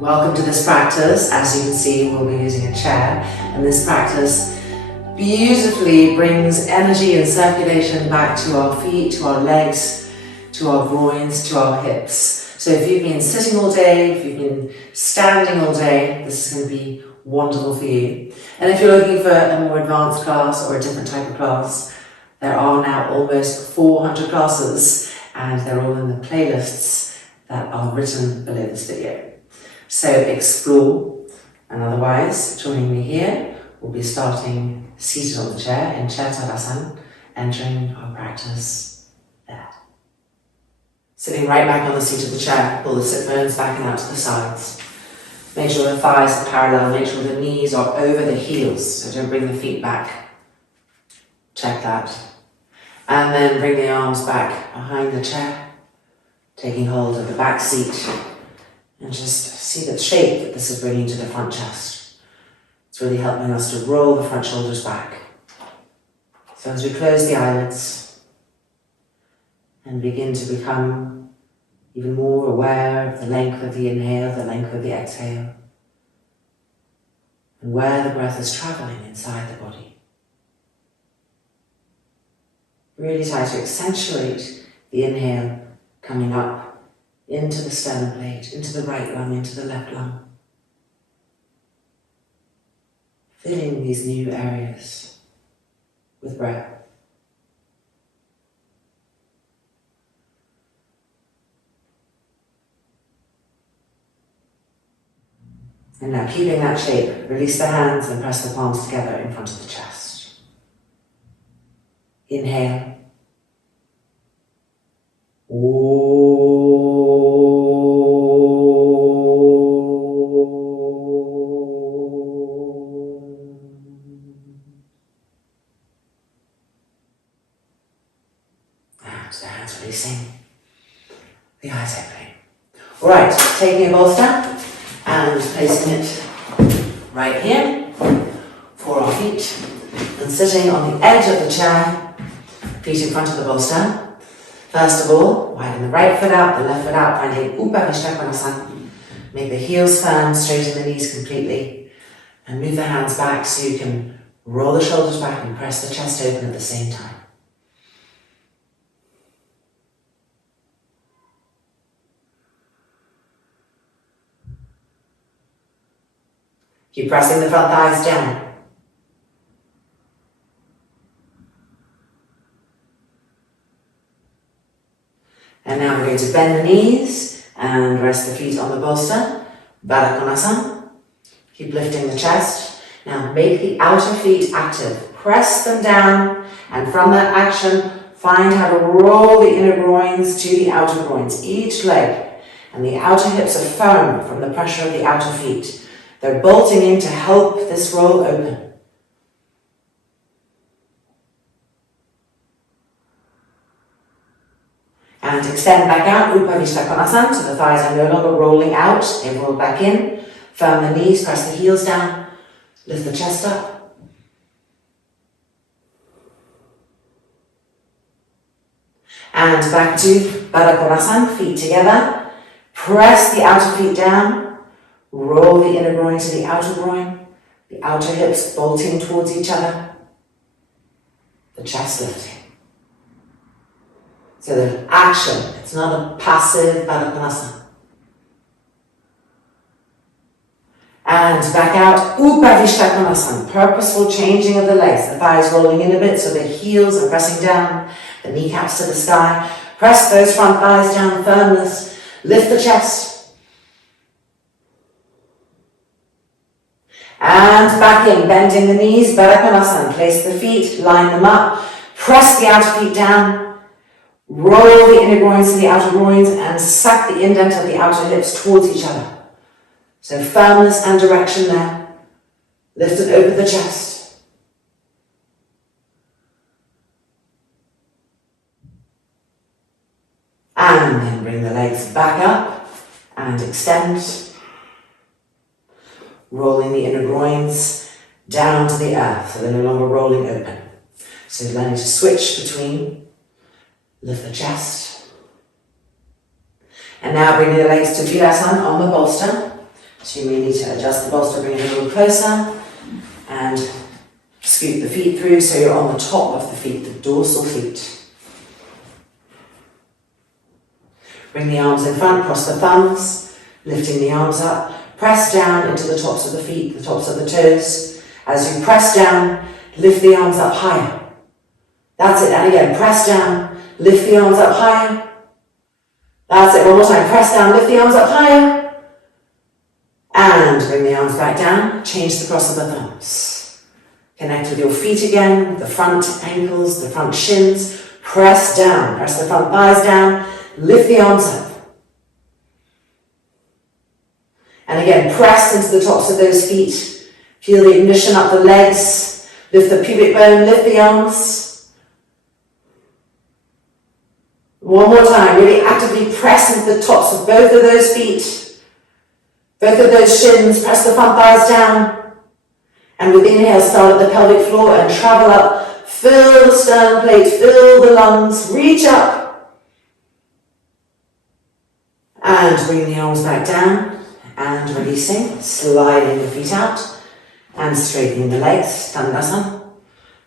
Welcome to this practice. As you can see, we'll be using a chair, and this practice beautifully brings energy and circulation back to our feet, to our legs, to our groins, to our hips. So if you've been sitting all day, if you've been standing all day, this is going to be wonderful for you. And if you're looking for a more advanced class or a different type of class, there are now almost 400 classes, and they're all in the playlists that are written below this video. So explore, and otherwise, joining me here, we'll be starting seated on the chair in chair Savasana, entering our practice there. Sitting right back on the seat of the chair, pull the sit bones back and out to the sides. Make sure the thighs are parallel, make sure the knees are over the heels, so don't bring the feet back. Check that. And then bring the arms back behind the chair, taking hold of the back seat, and just see the shape that this is bringing to the front chest. It's really helping us to roll the front shoulders back. So as we close the eyelids and begin to become even more aware of the length of the inhale, the length of the exhale, and where the breath is traveling inside the body. Really try to accentuate the inhale coming up into the sternum plate, into the right lung, into the left lung. Filling these new areas with breath. And now keeping that shape, release the hands and press the palms together in front of the chest. Inhale. The hands releasing, the eyes opening. Alright, taking a bolster and placing it right here for our feet, and sitting on the edge of the chair, feet in front of the bolster. First of all, widen the right foot out, the left foot out, finding Upavishta Konasana. Make the heels firm, straighten the knees completely, and move the hands back so you can roll the shoulders back and press the chest open at the same time. Keep pressing the front thighs down. And now we're going to bend the knees and rest the feet on the bolster. Baddha Konasana. Keep lifting the chest. Now make the outer feet active. Press them down, and from that action, find how to roll the inner groins to the outer groins, each leg. And the outer hips are firm from the pressure of the outer feet. They're bolting in to help this roll open. And extend back out, Upavishta Konasana, so the thighs are no longer rolling out, they roll back in. Firm the knees, press the heels down, lift the chest up. And back to Baddha Konasana, feet together. Press the outer feet down. Roll the inner groin to the outer hips bolting towards each other, the chest lifting. So there's action, it's not a passive Baddha Konasana. And back out, Upavishta Konasana, purposeful changing of the legs, the thighs rolling in a bit so the heels are pressing down, the kneecaps to the sky. Press those front thighs down, firmness, lift the chest. And back in, bending the knees, Baddha Konasana. Place the feet, line them up, press the outer feet down, roll the inner groins to the outer groins, and suck the indent of the outer hips towards each other. So firmness and direction there. Lift it over the chest. And then bring the legs back up and extend. Rolling the inner groins down to the earth, so they're no longer rolling open. So learning to switch between, lift the chest. And now bring the legs to Virasana on the bolster. So you may need to adjust the bolster, bring it a little closer, and scoot the feet through so you're on the top of the feet, the dorsal feet. Bring the arms in front, cross the thumbs, lifting the arms up. Press down into the tops of the feet, the tops of the toes. As you press down, lift the arms up higher. That's it. And again, press down, lift the arms up higher. That's it. One more time. Press down, lift the arms up higher. And bring the arms back down. Change the cross of the thumbs. Connect with your feet again, the front ankles, the front shins. Press down. Press the front thighs down. Lift the arms up. And again, press into the tops of those feet. Feel the ignition up the legs. Lift the pubic bone, lift the arms. One more time, really actively press into the tops of both of those feet. Both of those shins, press the front thighs down. And with inhale, start at the pelvic floor and travel up. Fill the sternum plate, fill the lungs, reach up. And bring the arms back down. And releasing, sliding the feet out and straightening the legs, padmasana.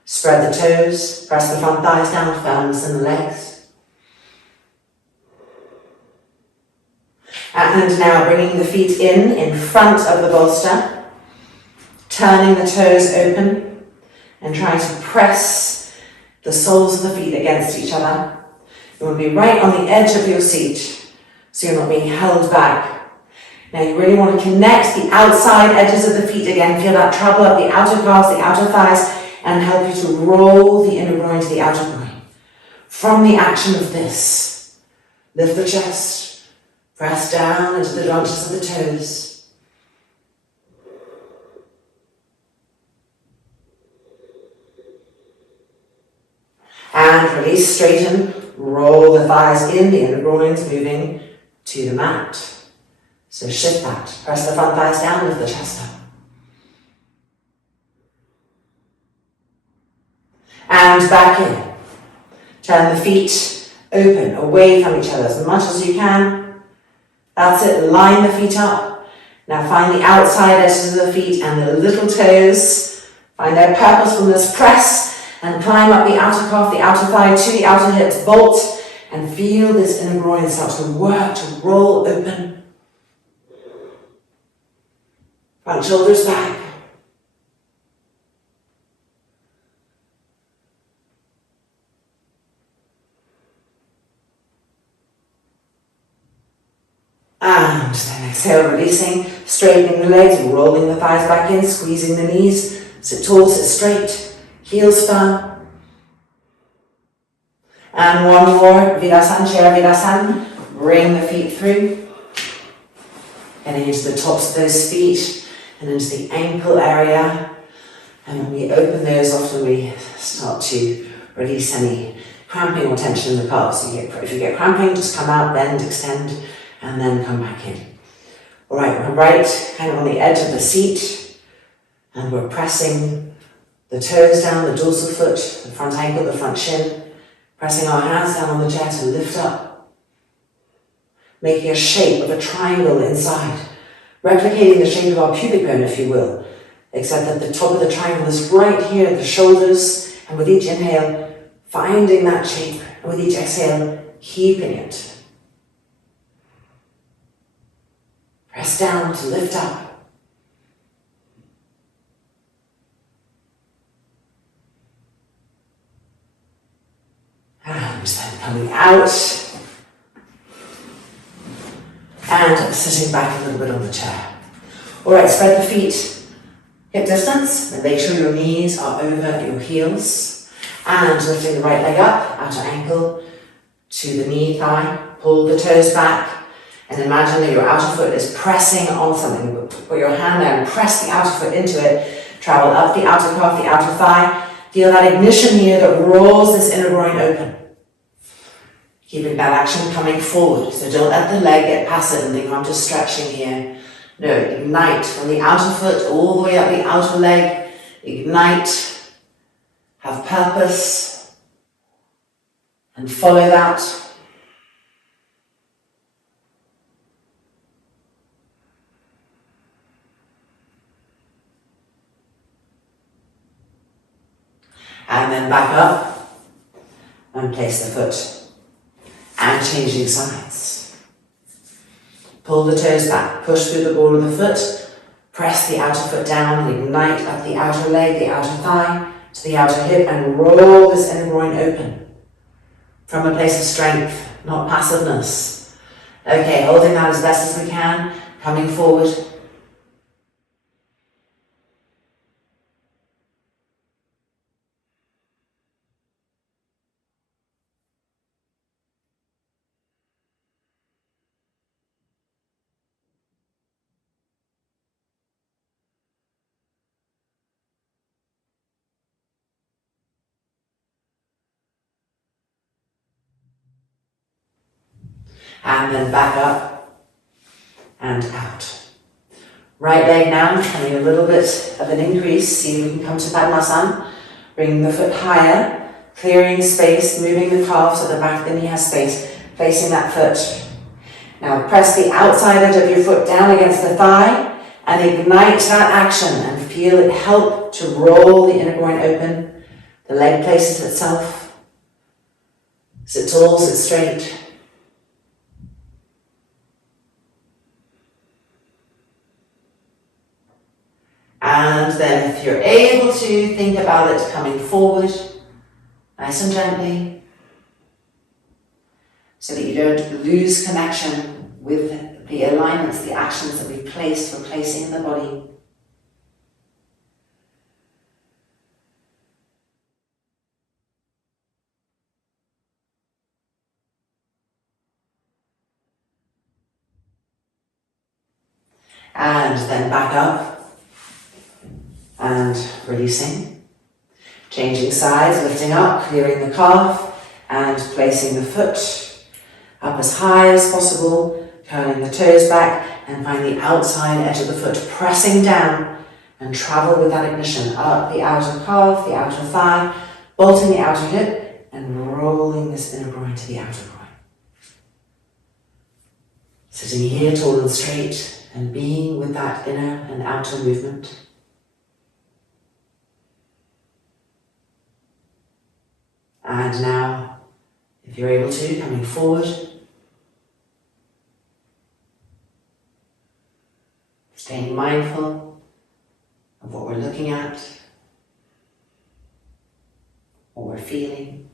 Spread the toes, press the front thighs down, firmness in the legs. And now bringing the feet in front of the bolster, turning the toes open and trying to press the soles of the feet against each other. You want to be right on the edge of your seat so you're not being held back. Now you really want to connect the outside edges of the feet again. Feel that travel up the outer calves, the outer thighs, and help you to roll the inner groin to the outer groin. From the action of this, lift the chest, press down into the branches of the toes. And release, straighten, roll the thighs in, the inner groins moving to the mat. So shift that. Press the front thighs down, lift the chest up. And back in. Turn the feet open, away from each other as much as you can. That's it. Line the feet up. Now find the outside edges of the feet and the little toes. Find their purposefulness. Press and climb up the outer calf, the outer thigh to the outer hips. Bolt and feel this inner groin start to work, to roll open. Front shoulders back. And then exhale, releasing, straightening the legs, rolling the thighs back in, squeezing the knees. Sit tall, sit straight, heels firm. And one more, Virasana, chair Virasana. Bring the feet through. Getting into the tops of those feet. And into the ankle area. And when we open those, often we start to release any cramping or tension in the calves. So if you get cramping, just come out, bend, extend, and then come back in. All right, we're right kind of on the edge of the seat, and we're pressing the toes down, the dorsal foot, the front ankle, the front shin, pressing our hands down on the chair to lift up, making a shape of a triangle inside. Replicating the shape of our pubic bone, if you will, except that the top of the triangle is right here at the shoulders, and with each inhale, finding that shape, and with each exhale, keeping it. Press down to lift up. And then coming out. And sitting back a little bit on the chair. All right, spread the feet hip distance, and make sure your knees are over your heels. And lifting the right leg up, outer ankle to the knee, thigh. Pull the toes back, and imagine that your outer foot is pressing on something. Put your hand there and press the outer foot into it. Travel up the outer calf, the outer thigh. Feel that ignition here that rolls this inner groin open. Keeping that action coming forward, so don't let the leg get passive and think, I'm just stretching here. No, ignite from the outer foot all the way up the outer leg. Ignite, have purpose, and follow that. And then back up and place the foot. And changing sides. Pull the toes back, push through the ball of the foot, press the outer foot down, ignite up the outer leg, the outer thigh, to the outer hip, and roll this inner groin open. From a place of strength, not passiveness. Okay, holding that as best as we can, coming forward. And then back up and out. Right leg now, having a little bit of an increase. See if we can come to padmasana. Bring the foot higher, clearing space, moving the calf so the back of the knee has space, placing that foot. Now press the outside edge of your foot down against the thigh and ignite that action and feel it help to roll the inner groin open. The leg places itself. Sit tall, sit straight. And then if you're able to, think about it coming forward, nice and gently, so that you don't lose connection with the alignments, the actions that we've placed for placing in the body. And then back up. And releasing, changing sides, lifting up, clearing the calf, and placing the foot up as high as possible, curling the toes back, and find the outside edge of the foot, pressing down, and travel with that ignition up the outer calf, the outer thigh, bolting the outer hip, and rolling this inner groin to the outer groin. Sitting here tall and straight, and being with that inner and outer movement. And now, if you're able to, coming forward, staying mindful of what we're looking at, what we're feeling.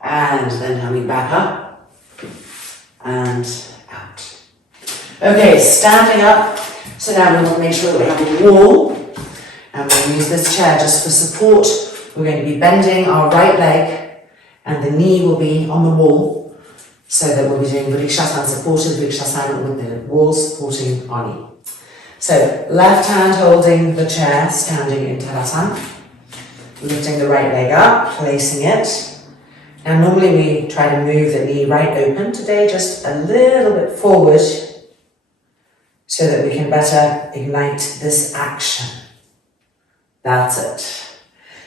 And then coming back up and out. Okay, standing up. So now we want to make sure that we have a wall. And we'll use this chair just for support. We're going to be bending our right leg and the knee will be on the wall. So that we'll be doing Vrikshasana, supported Vrikshasana with the wall supporting our knee. So left hand holding the chair, standing in Tadasana. Lifting the right leg up, placing it. Now normally we try to move the knee right open. Today just a little bit forward so that we can better ignite this action. That's it.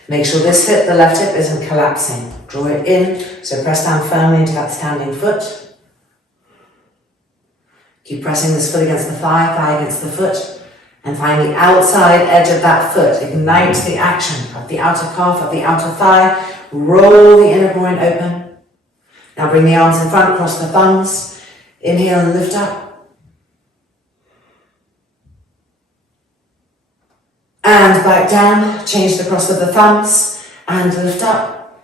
Make sure this hip, the left hip, isn't collapsing. Draw it in, so press down firmly into that standing foot. Keep pressing this foot against the thigh, thigh against the foot, and find the outside edge of that foot. Ignite the action of the outer calf, of the outer thigh. Roll the inner groin open. Now bring the arms in front, cross the thumbs. Inhale and lift up. And back down. Change the cross of the thumbs and lift up.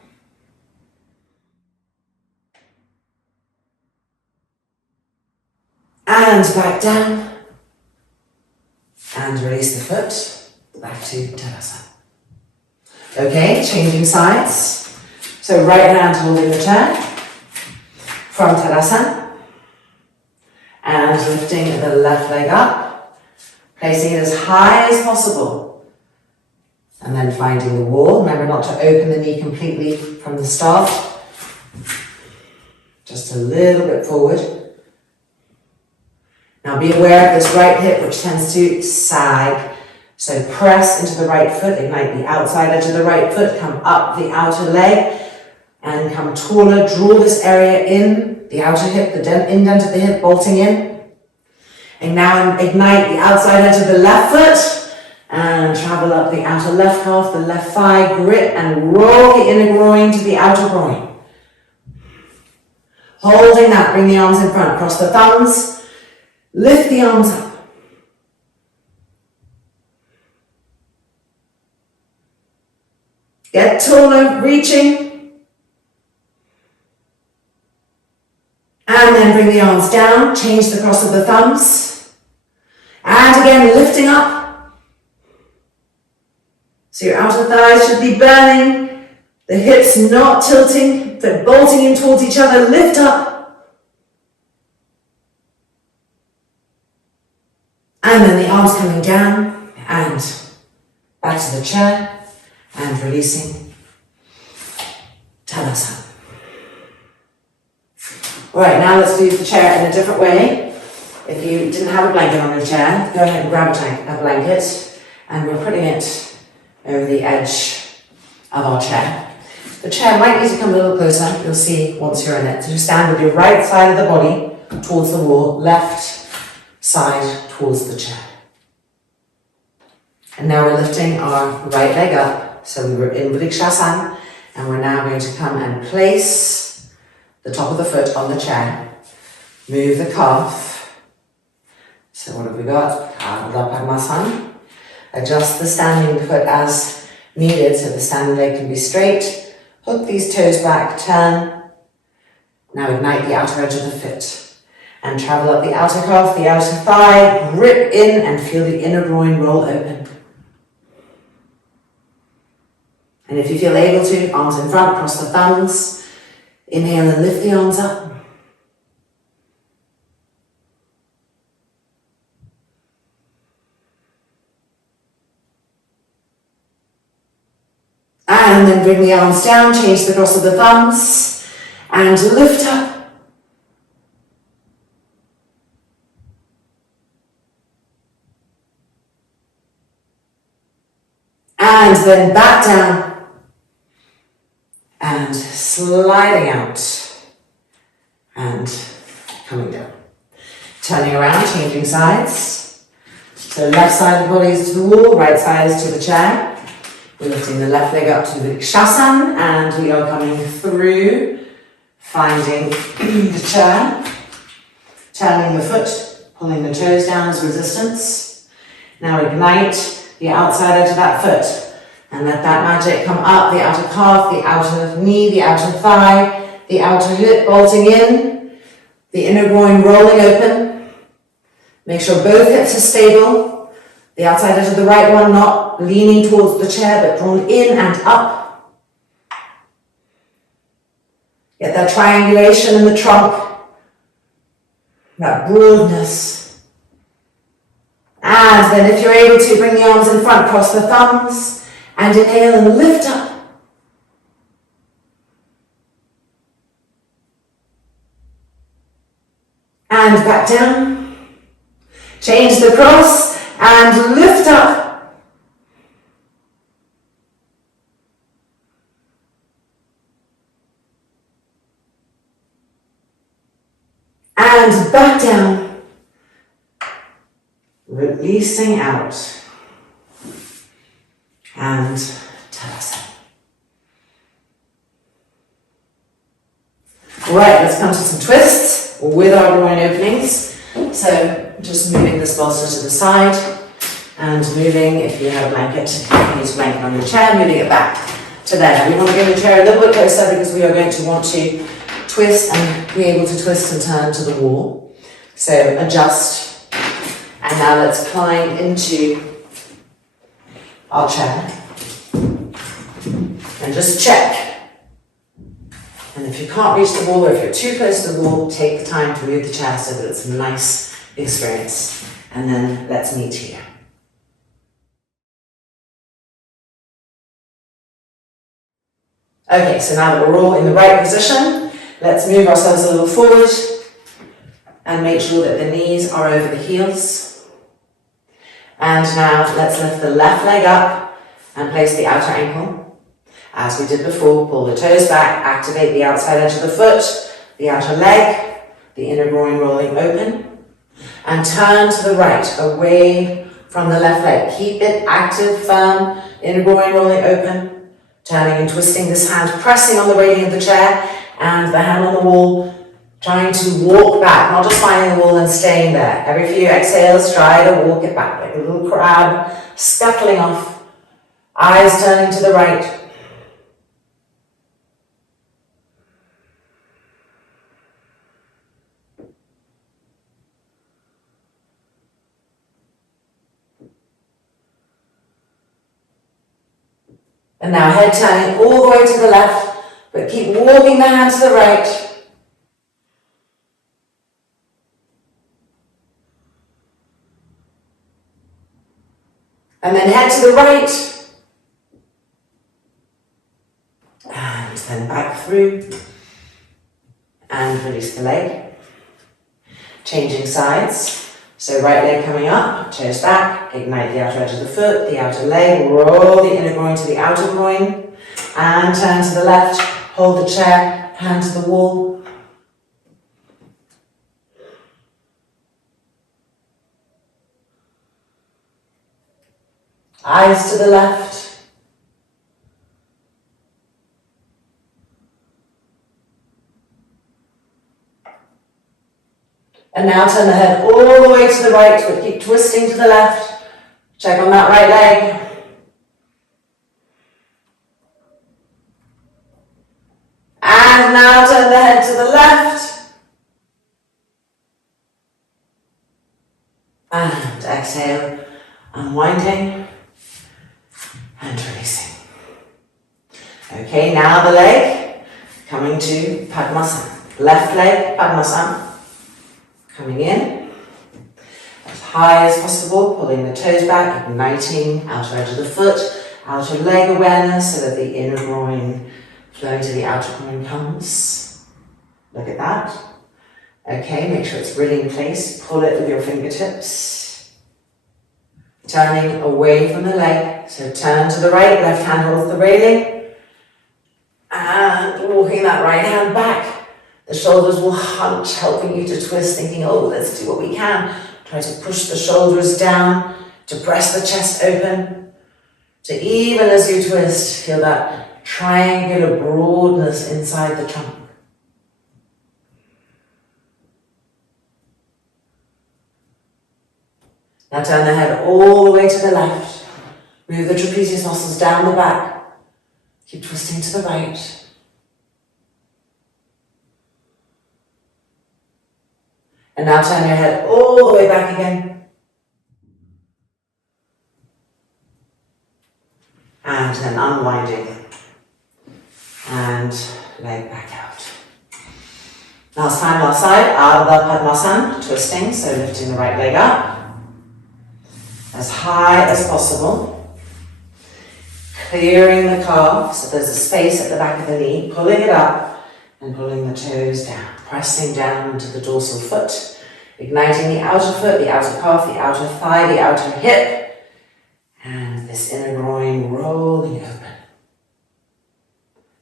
And back down. And release the foot. Back to Tadasana. Okay, changing sides. So right hand holding the chair from Tadasana. And lifting the left leg up. Placing it as high as possible. And then finding the wall. Remember not to open the knee completely from the start. Just a little bit forward. Now be aware of this right hip which tends to sag So press into the right foot, ignite the outside edge of the right foot, come up the outer leg and come taller. Draw this area in, the outer hip, the indent of the hip, bolting in. And now ignite the outside edge of the left foot and travel up the outer left calf, the left thigh, grip and roll the inner groin to the outer groin. Holding that, bring the arms in front, cross the thumbs, lift the arms up. Get taller, reaching. And then bring the arms down, change the cross of the thumbs. And again, lifting up. So your outer thighs should be burning, the hips not tilting, but bolting in towards each other. Lift up. And then the arms coming down and back to the chair. And releasing, Savasana. Alright, now let's use the chair in a different way. If you didn't have a blanket on your chair, go ahead and grab a blanket, and we're putting it over the edge of our chair. The chair might need to come a little closer, you'll see once you're in it. So you stand with your right side of the body towards the wall, left side towards the chair. And now we're lifting our right leg up. So we were in Vrikshasana, and we're now going to come and place the top of the foot on the chair. Move the calf. So what have we got? Padmasana. Adjust the standing foot as needed so the standing leg can be straight. Hook these toes back, turn. Now ignite the outer edge of the foot. And travel up the outer calf, the outer thigh, grip in and feel the inner groin roll open. And if you feel able to, arms in front, cross the thumbs. Inhale and lift the arms up. And then bring the arms down, change the cross of the thumbs, and lift up. And then back down. And sliding out and coming down. Turning around, changing sides. So left side of the body is to the wall, right side is to the chair. We're lifting the left leg up to the Vrikshasana and we are coming through, finding the chair, turning the foot, pulling the toes down as resistance. Now ignite the outside edge of that foot. And let that magic come up, the outer calf, the outer knee, the outer thigh, the outer hip bolting in, the inner groin rolling open. Make sure both hips are stable. The outside edge of the right one not leaning towards the chair, but drawn in and up. Get that triangulation in the trunk, that broadness. And then if you're able to, bring the arms in front, cross the thumbs. And inhale and lift up. And back down. Change the cross and lift up. And back down. Releasing out. And Savasana. Right, let's come to some twists with our groin openings. So just moving this bolster to the side and moving, if you have a blanket, use a blanket on your chair, moving it back to there. We want to get the chair a little bit closer because we are going to want to twist and be able to twist and turn to the wall. So adjust. And now let's climb into our chair and just check. And if you can't reach the wall or if you're too close to the wall, take the time to move the chair so that it's a nice experience. And then let's meet here. Okay, so now that we're all in the right position, let's move ourselves a little forward and make sure that the knees are over the heels. And now let's lift the left leg up and place the outer ankle. As we did before, pull the toes back, activate the outside edge of the foot, the outer leg, the inner groin rolling open, and turn to the right, away from the left leg. Keep it active, firm, inner groin rolling open, turning and twisting this hand, pressing on the railing of the chair, and the hand on the wall, trying to walk back, not just finding the wall and staying there. Every few exhales, try to walk it back like a little crab, scuttling off, eyes turning to the right. And now head turning all the way to the left, but keep walking the hand to the right. And then head to the right. And then back through. And release the leg. Changing sides. So right leg coming up, toes back, ignite the outer edge of the foot, the outer leg, roll the inner groin to the outer groin, and turn to the left, hold the chair, hand to the wall. Eyes to the left. And now turn the head all the way to the right, but keep twisting to the left. Check on that right leg. And now turn the head to the left. And exhale, unwinding and releasing. Okay, now the leg, coming to padmasana. Left leg, padmasana. Coming in, as high as possible, pulling the toes back, igniting outer edge of the foot, outer leg awareness so that the inner groin flowing to the outer groin comes. Look at that. Okay, make sure it's really in place. Pull it with your fingertips. Turning away from the leg, so turn to the right, left hand holds the railing, and walking that right hand back. The shoulders will hunch, helping you to twist, thinking, oh, let's do what we can. Try to push the shoulders down, to press the chest open, to even as you twist, feel that triangular broadness inside the trunk. Now turn the head all the way to the left. Move the trapezius muscles down the back. Keep twisting to the right. And now turn your head all the way back again. And then unwinding. And leg back out. Last time, last side, Ardha Padmasana, twisting, so lifting the right leg up. As high as possible. Clearing the calf, so there's a space at the back of the knee, pulling it up and pulling the toes down. Pressing down into the dorsal foot, igniting the outer foot, the outer calf, the outer thigh, the outer hip, and this inner groin rolling open.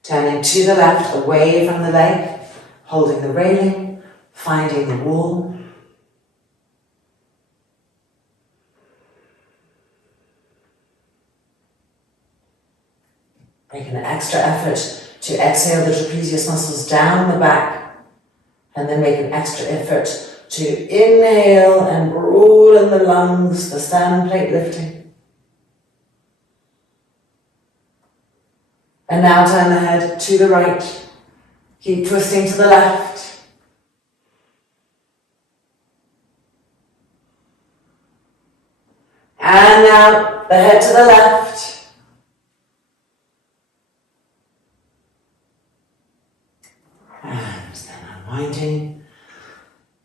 Turning to the left, away from the leg, holding the railing, finding the wall. Make an extra effort to exhale the trapezius muscles down the back. And then make an extra effort to inhale and broaden the lungs, the sternum plate lifting. And now turn the head to the right. Keep twisting to the left. And now the head to the left. Winding,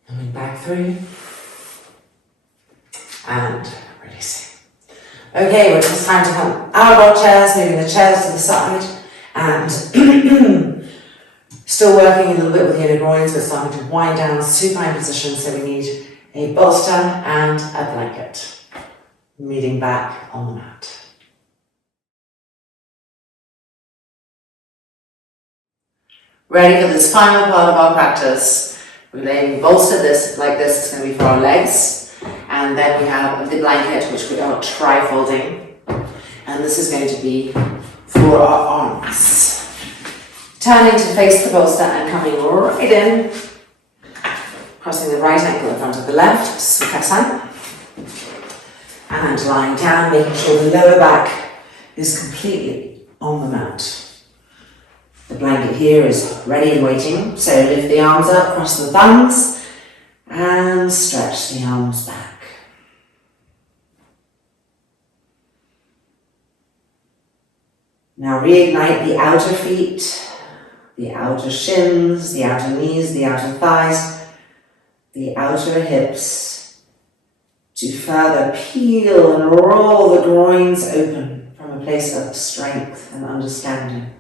coming back through, and releasing. Okay, it's just time to come out of our chairs, moving the chairs to the side, and still working a little bit with the inner groins. We're starting to wind down supine position, so we need a bolster and a blanket. meeting back on the mat. Ready for this final part of our practice. We're laying bolster this like this. It's going to be for our legs, and then we have the blanket, which we are tri-folding, and this is going to be for our arms. Turning to face the bolster and coming right in, crossing the right ankle in front of the left, Savasana, and lying down, making sure the lower back is completely on the mat. The blanket here is ready and waiting, so lift the arms up, cross the thumbs, and stretch the arms back. Now reignite the outer feet, the outer shins, the outer knees, the outer thighs, the outer hips, to further peel and roll the groins open from a place of strength and understanding.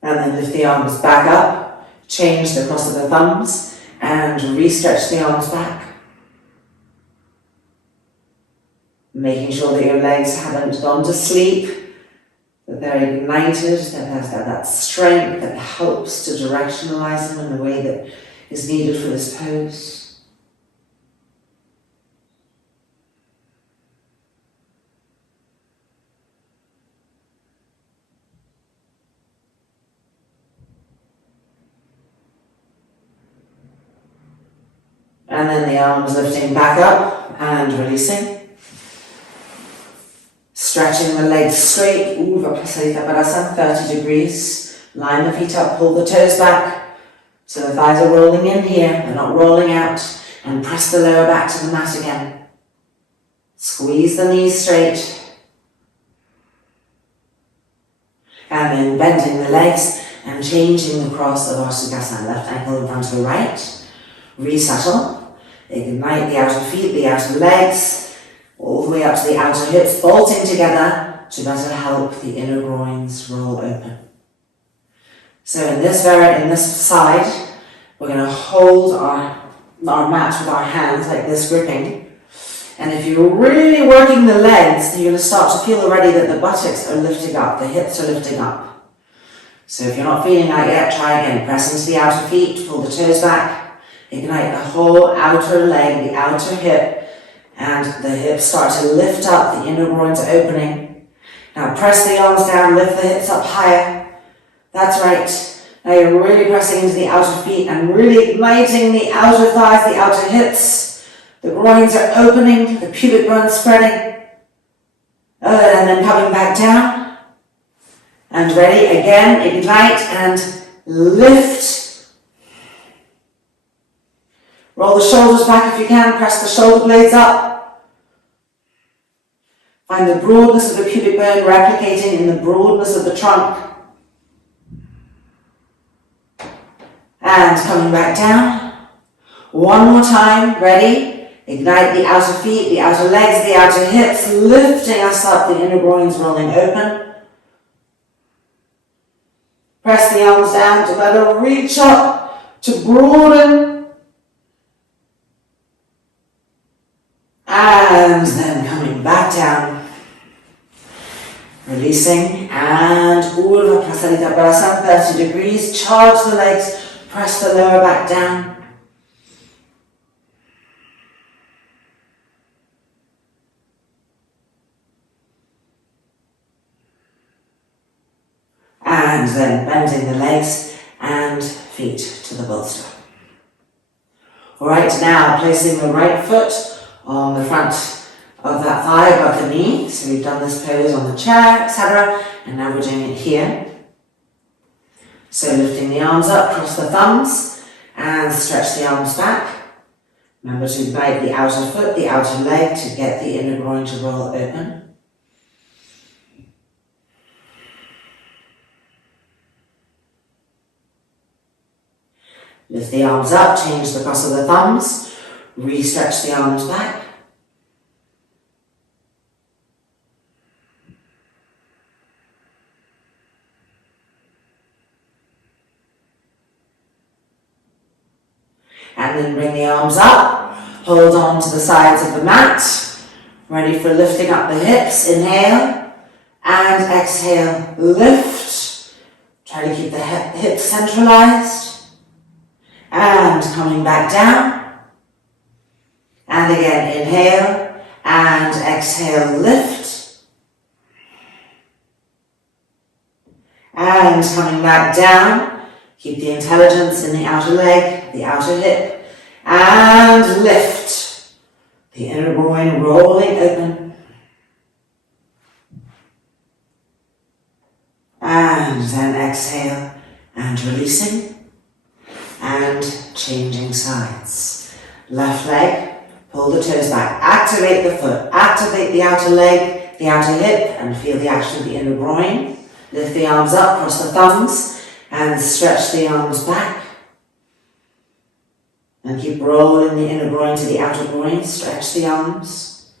And then lift the arms back up, change the cross of the thumbs, and re-stretch the arms back. Making sure that your legs haven't gone to sleep, that they're ignited, that there's that strength that helps to directionalize them in the way that is needed for this pose. And then the arms lifting back up and releasing. Stretching the legs straight, Savasana, 30 degrees. Line the feet up, pull the toes back. So the thighs are rolling in here, they're not rolling out. And press the lower back to the mat again. Squeeze the knees straight. And then bending the legs and changing the cross of our Savasana. Left ankle in front of the right. Resettle. Ignite the outer feet, the outer legs, all the way up to the outer hips, bolting together to better help the inner groins roll open. So in this side, we're going to hold our mat with our hands like this, gripping. And if you're really working the legs, you're going to start to feel already that the buttocks are lifting up, the hips are lifting up. So if you're not feeling that yet, try again. Press into the outer feet, pull the toes back. Ignite the whole outer leg, the outer hip, and the hips start to lift up, the inner groins are opening. Now press the arms down, lift the hips up higher. That's right. Now you're really pressing into the outer feet and really igniting the outer thighs, the outer hips. The groins are opening, the pubic bone spreading. And then coming back down. And ready, again, ignite and lift. Roll the shoulders back if you can, press the shoulder blades up. Find the broadness of the pubic bone replicating in the broadness of the trunk. And coming back down. One more time, ready? Ignite the outer feet, the outer legs, the outer hips, lifting us up, the inner groins rolling open. Press the arms down to let it reach up, to broaden. And then coming back down, releasing, and Urdhva Prasanita, 30 degrees, charge the legs, press the lower back down. And then bending the legs and feet to the bolster. Alright, now placing the right foot on the front of that thigh above the knee. So we've done this pose on the chair, etc. And now we're doing it here. So lifting the arms up, cross the thumbs, and stretch the arms back. Remember to ignite the outer foot, the outer leg to get the inner groin to roll open. Lift the arms up, change the cross of the thumbs. Re-stretch the arms back. and then bring the arms up. Hold on to the sides of the mat. Ready for lifting up the hips. Inhale and exhale, lift. Try to keep the hips centralized. And coming back down. And again, inhale and exhale, lift. And coming back down. Keep the intelligence in the outer leg, the outer hip. And lift. The inner groin rolling open. And then exhale and releasing and changing sides. Left leg, pull the toes back, activate the foot, activate the outer leg, the outer hip, and feel the action of the inner groin. Lift the arms up, cross the thumbs, and stretch the arms back. And keep rolling the inner groin to the outer groin, stretch the arms.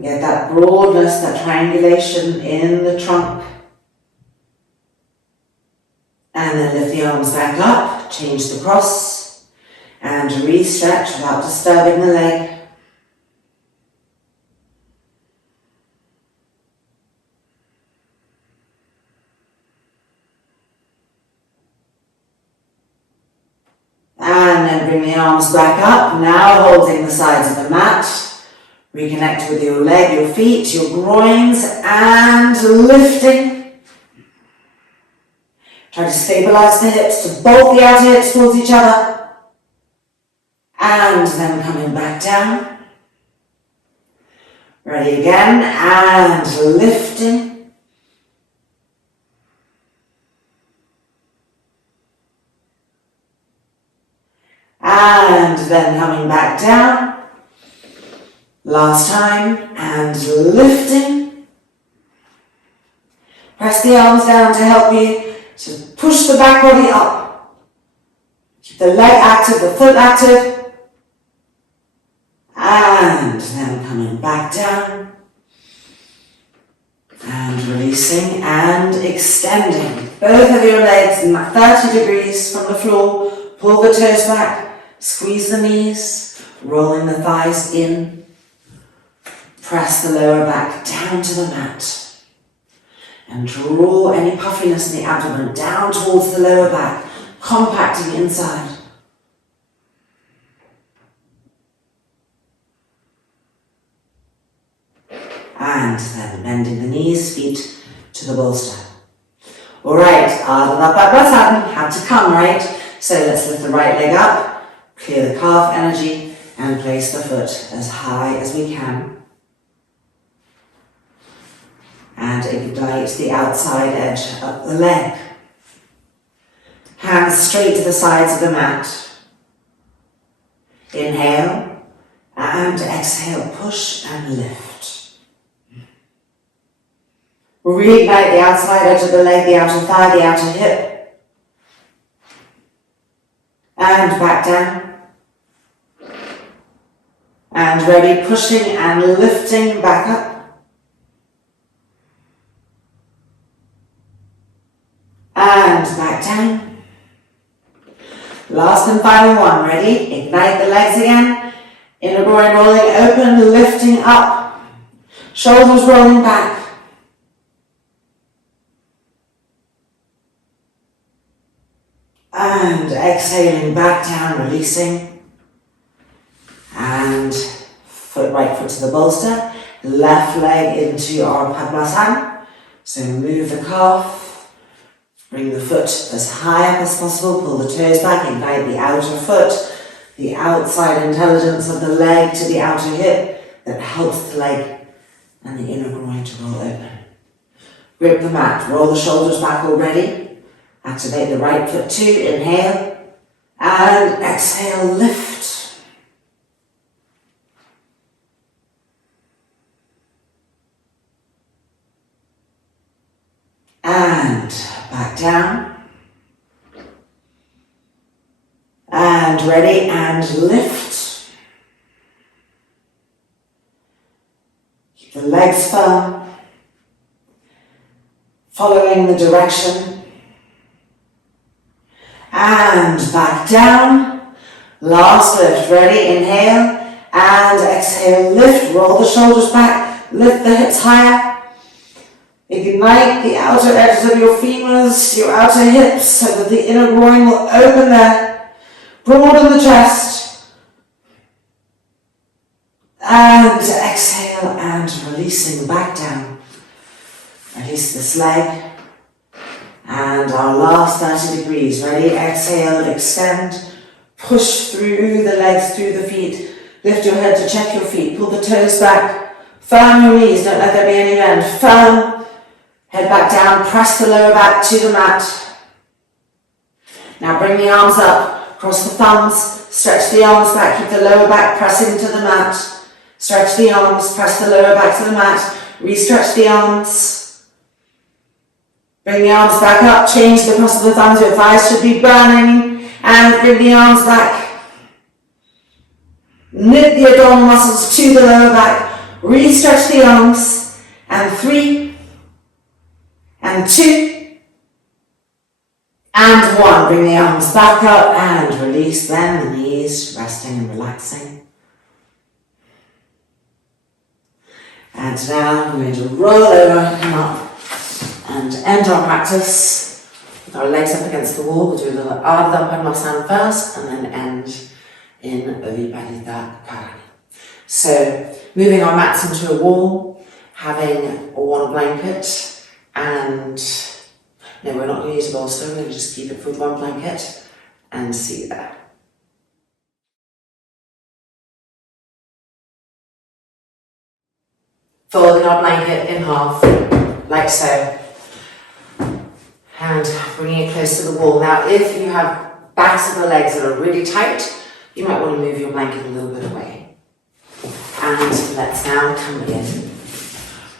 Get that broadness, that triangulation in the trunk. And then lift the arms back up, change the cross, and re-stretch without disturbing the leg. And then bring the arms back up, now holding the sides of the mat. Reconnect with your leg, your feet, your groins, and lifting. Try to stabilize the hips, to bolt the outer hips towards each other. And then coming back down. Ready again, and lifting. And then coming back down. Last time, and lifting. Press the arms down to help you to push the back body up. Keep the leg active, the foot active. And then coming back down. And releasing and extending. Both of your legs 30 degrees from the floor. Pull the toes back. Squeeze the knees, rolling the thighs in. Press the lower back down to the mat. And draw any puffiness in the abdomen down towards the lower back, compacting inside. And then bending the knees, feet to the bolster. Alright, Ardha Padmasana had to come, right? So let's lift the right leg up. Clear the calf energy and place the foot as high as we can. And ignite the outside edge of the leg. Hands straight to the sides of the mat. Inhale and exhale, push and lift. Reignite the outside edge of the leg, the outer thigh, the outer hip. And back down. And ready, pushing and lifting back up. And back down. Last and final one, ready? Ignite the legs again. Inner groin rolling open, lifting up. Shoulders rolling back. And exhaling back down, releasing. And right foot to the bolster. Left leg into our padmasana. So move the calf. Bring the foot as high up as possible. Pull the toes back. Ignite the outer foot. The outside intelligence of the leg to the outer hip that helps the leg and the inner groin to roll open. Grip the mat. Roll the shoulders back already. Activate the right foot too. Inhale and exhale, lift. And back down. And ready and lift. Keep the legs firm. Following the direction. And back down. Last lift, ready, inhale and exhale, lift, roll the shoulders back, lift the hips higher. Ignite the outer edges of your femurs, your outer hips, so that the inner groin will open there. Broaden the chest. And exhale and releasing back down. Release this leg. And our last 30 degrees. Ready? Exhale, extend. Push through the legs, through the feet. Lift your head to check your feet. Pull the toes back. Firm your knees. Don't let there be any bend. Firm. Head back down. Press the lower back to the mat. Now bring the arms up. Cross the thumbs. Stretch the arms back. Keep the lower back pressing to the mat. Stretch the arms. Press the lower back to the mat. Re-stretch the arms. Bring the arms back up. Change the cross of the thumbs. Your thighs should be burning. And bring the arms back. Knit the abdominal muscles to the lower back. Re-stretch the arms. And 3. And 2. And 1. Bring the arms back up and release. Bend the knees, resting and relaxing. And now we're going to roll over, come up, and end our practice. With our legs up against the wall, we'll do a little Ardha Padmasana first, and then end in Viparita Karani. So, moving our mats into a wall, having one blanket, and no, we're not going to use a bolster, we're going to just keep it with one blanket, and see you there. Folding our blanket in half, like so. And bringing it close to the wall. Now, if you have backs of the legs that are really tight, you might want to move your blanket a little bit away. And let's now come in.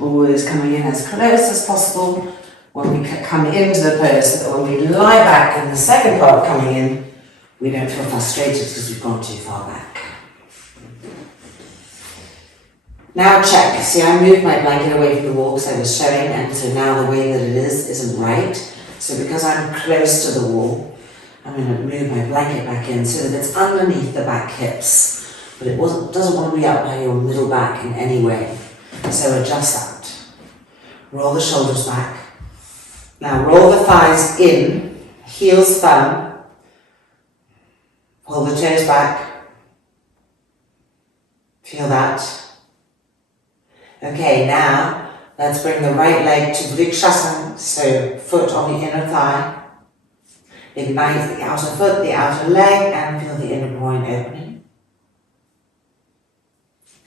Always coming in as close as possible when we come into the pose, so that when we lie back in the second part coming in, we don't feel frustrated because we've gone too far back. Now check. See, I moved my blanket away from the wall because I was showing, and so now the way that it is isn't right. So because I'm close to the wall, I'm going to move my blanket back in so that it's underneath the back hips, but it doesn't want to be up by your middle back in any way. So adjust that. Roll the shoulders back. Now roll the thighs in, heels firm. Pull the toes back. Feel that. Okay, now let's bring the right leg to Vrikshasana, so foot on the inner thigh. Ignite the outer foot, the outer leg, and feel the inner groin opening.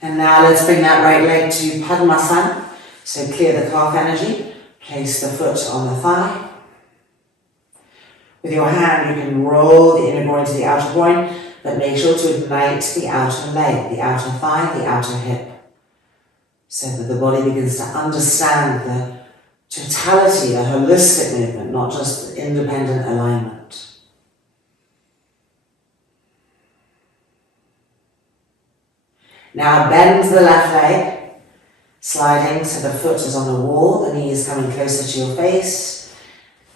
And now let's bring that right leg to padmasana, so clear the calf energy. Place the foot on the thigh. With your hand, you can roll the inner groin to the outer groin, but make sure to ignite the outer leg, the outer thigh, the outer hip, so that the body begins to understand the totality, the holistic movement, not just the independent alignment. Now bend the left leg, sliding so the foot is on the wall, the knee is coming closer to your face,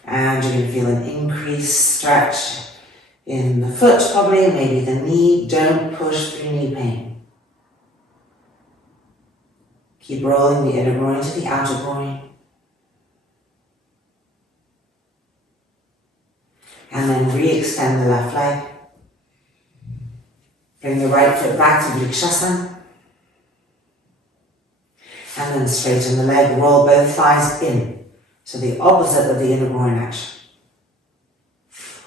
and you can feel an increased stretch in the foot, probably, maybe the knee. Don't push through knee pain. Keep rolling the inner groin to the outer groin. And then re-extend the left leg. Bring the right foot back to Vrikshasana. And then straighten the leg, roll both thighs in. So the opposite of the inner groin action.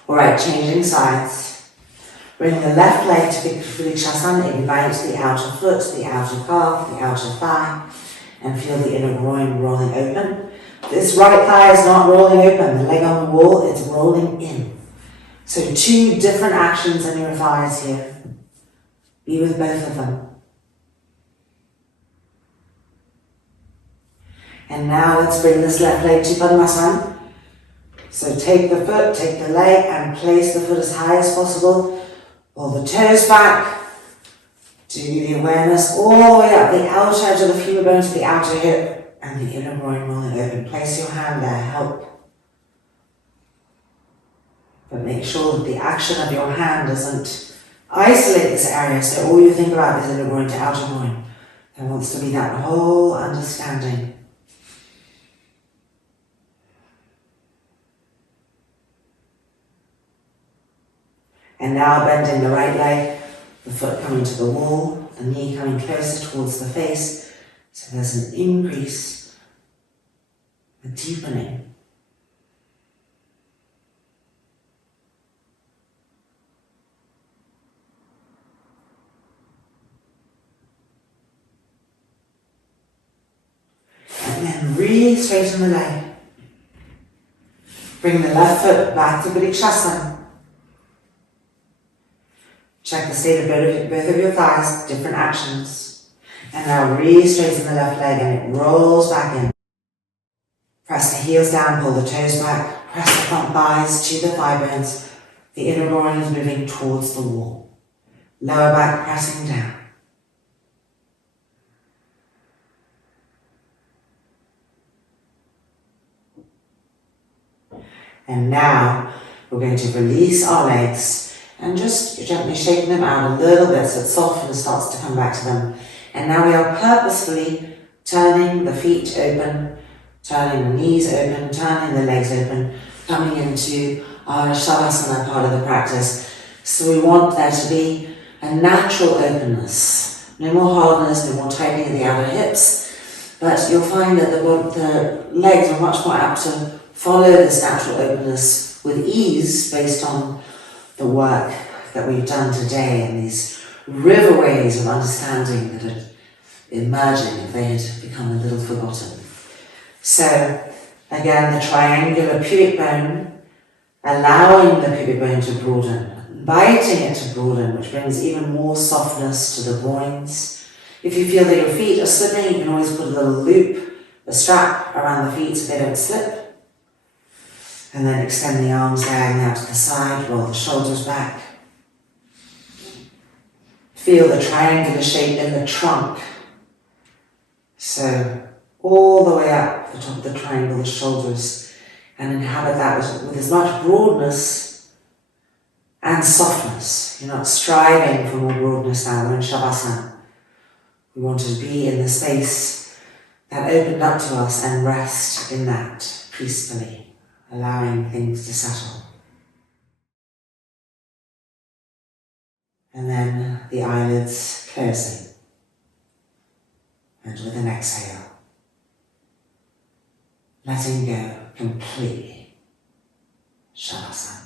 Alright, changing sides. Bring the left leg to Vrikshasana, ignite the outer foot, the outer calf, the outer thigh, and feel the inner groin rolling open. This right thigh is not rolling open, the leg on the wall, it's rolling in. So 2 different actions in your thighs here. Be with both of them. And now let's bring this left leg to Padmasana. So take the foot, take the leg, and place the foot as high as possible. Pull the toes back. Do the awareness all the way up the outer edge of the femur bone to the outer hip, and the inner groin rolling open. Place your hand there, help. But make sure that the action of your hand doesn't Isolate this area, so all you think about is inner groin to outer groin. There wants to be that whole understanding. And now bending the right leg, the foot coming to the wall, the knee coming closer towards the face, so there's an increase, a deepening. And then really straighten the leg. Bring the left foot back to Vrikshasana. Check the state of both of your thighs, different actions. And now really straighten the left leg and it rolls back in. Press the heels down, pull the toes back, press the front thighs to the thigh bones. The inner groin is moving towards the wall. Lower back pressing down. And now we're going to release our legs and just gently shaking them out a little bit so it softens, starts to come back to them. And now we are purposefully turning the feet open, turning the knees open, turning the legs open, coming into our Savasana part of the practice. So we want there to be a natural openness. No more hardness, no more tightening of the outer hips, but you'll find that the legs are much more apt to follow this natural openness with ease based on the work that we've done today and these riverways of understanding that are emerging if they had become a little forgotten. So again, the triangular pubic bone, allowing the pubic bone to broaden, inviting it to broaden, which brings even more softness to the groins. If you feel that your feet are slipping, you can always put a little loop, a strap around the feet so they don't slip. And then extend the arms down out to the side, roll the shoulders back. Feel the triangular shape in the trunk. So all the way up the top of the triangle, the shoulders, and inhabit that with as much broadness and softness. You're not striving for more broadness now, we're in Savasana. We want to be in the space that opened up to us and rest in that peacefully, allowing things to settle. And then the eyelids closing. And with an exhale, letting go completely. Shavasana.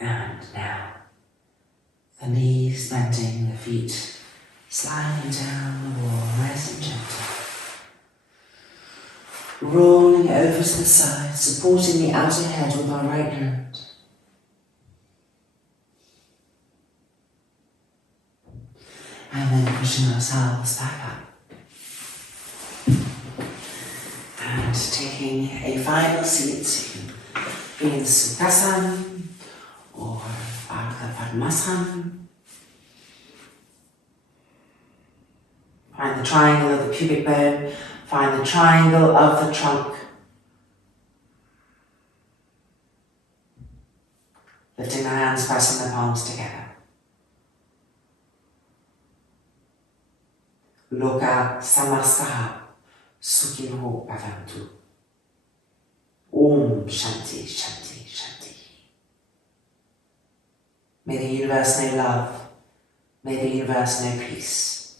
And now, the knees bending, the feet sliding down the wall, nice and gentle. Rolling over to the side, supporting the outer head with our right hand. And then pushing ourselves back up. And taking a final seat, so you can be in Savasana or padmasana. Find the triangle of the pubic bone, find the triangle of the trunk. Lifting the hands, pressing the palms together. Loka Samastaha Sukhinho Bhavantu. Om Shanti Shanti Shanti. May the universe know love. May the universe know peace.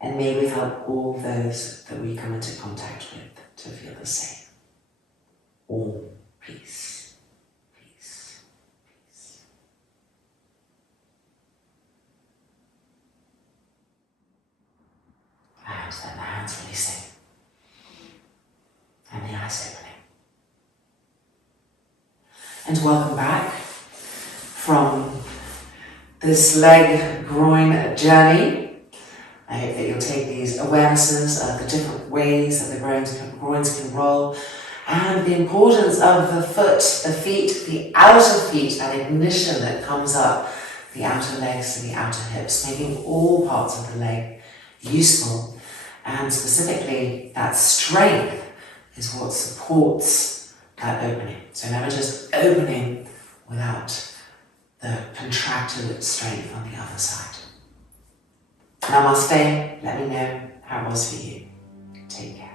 And may we help all those that we come into contact with to feel the same. Om peace. Peace. Peace. And then the hands releasing. And the eyes opening. And welcome back from this leg groin journey. I hope that you'll take these awarenesses of the different ways that the groins can roll and the importance of the foot, the feet, the outer feet, that ignition that comes up, the outer legs and the outer hips, making all parts of the leg useful. And specifically, that strength is what supports that opening. So never just opening without the contracted strength on the other side. Namaste. Let me know how it was for you. Take care.